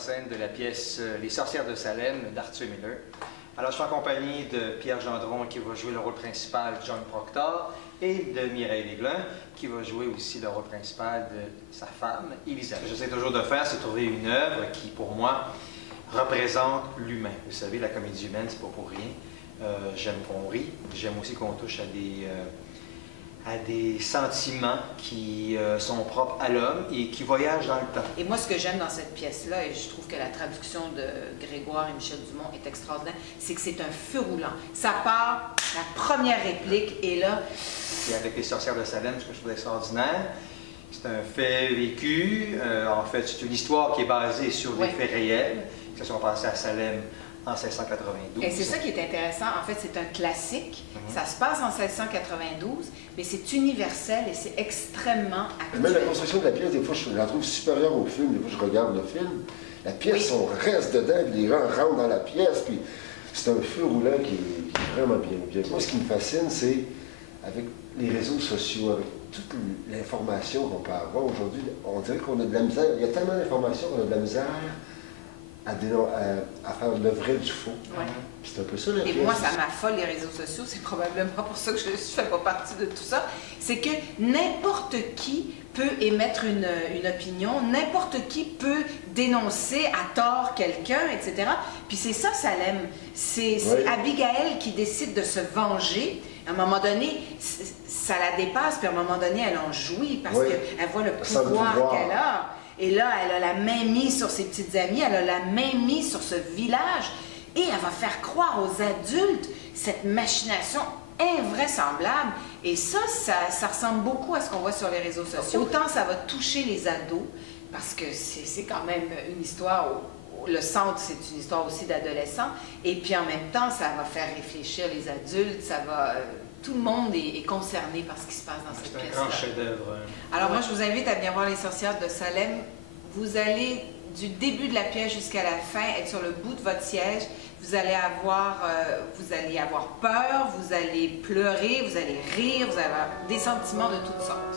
scène de la pièce Les Sorcières de Salem d'Arthur Miller. Alors, je suis en compagnie de Pierre Gendron qui va jouer le rôle principal de John Proctor et de Mireille Desglin qui va jouer aussi le rôle principal de sa femme, Elisabeth. J'essaie toujours de faire, c'est trouver une œuvre qui, pour moi, représente l'humain. Vous savez, la comédie humaine, c'est pas pour rien. J'aime qu'on rit, j'aime aussi qu'on touche à des sentiments qui sont propres à l'homme et qui voyagent dans le temps. Et moi, ce que j'aime dans cette pièce-là, et je trouve que la traduction de Grégoire et Michel Dumont est extraordinaire, c'est que c'est un feu roulant. Ça part, la première réplique, et là... Et avec Les Sorcières de Salem, ce que je trouve extraordinaire, c'est un fait vécu. En fait, c'est une histoire qui est basée sur des faits réels qui se sont passés à Salem en 1692. Et c'est ça qui est intéressant. En fait, c'est un classique. Ça se passe en 1692, mais c'est universel et c'est extrêmement actuel. Même la construction de la pièce, des fois, je la trouve supérieure au film. Des fois, je regarde le film. La pièce, on reste dedans, puis les gens rentrent dans la pièce, puis c'est un feu roulant qui est vraiment bien. Moi, ce qui me fascine, c'est avec les réseaux sociaux, avec toute l'information qu'on peut avoir aujourd'hui, on dirait qu'on a de la misère. Il y a tellement d'informations qu'on a de la misère à faire le vrai du faux. Ouais. C'est un peu ça la pièce. Et moi, ça m'affole les réseaux sociaux, c'est probablement pour ça que je ne fais pas partie de tout ça. C'est que n'importe qui peut émettre une opinion, n'importe qui peut dénoncer à tort quelqu'un, etc. Puis c'est ça, Salem. C'est Abigail qui décide de se venger. À un moment donné, ça la dépasse, puis à un moment donné, elle en jouit parce qu'elle voit le pouvoir qu'elle a. Et là, elle a la main mise sur ses petites amies, elle a la main mise sur ce village. Et elle va faire croire aux adultes cette machination invraisemblable. Et ça ressemble beaucoup à ce qu'on voit sur les réseaux sociaux. Autant ça va toucher les ados, parce que c'est quand même une histoire où le centre, c'est une histoire aussi d'adolescents. Et puis en même temps, ça va faire réfléchir les adultes, ça va... tout le monde est concerné par ce qui se passe dans cette pièce-là. C'est un grand chef-d'œuvre. Alors moi, je vous invite à venir voir Les Sorcières de Salem. Vous allez, du début de la pièce jusqu'à la fin, être sur le bout de votre siège. Vous allez avoir peur, vous allez pleurer, vous allez rire, vous allez avoir des sentiments de toutes sortes.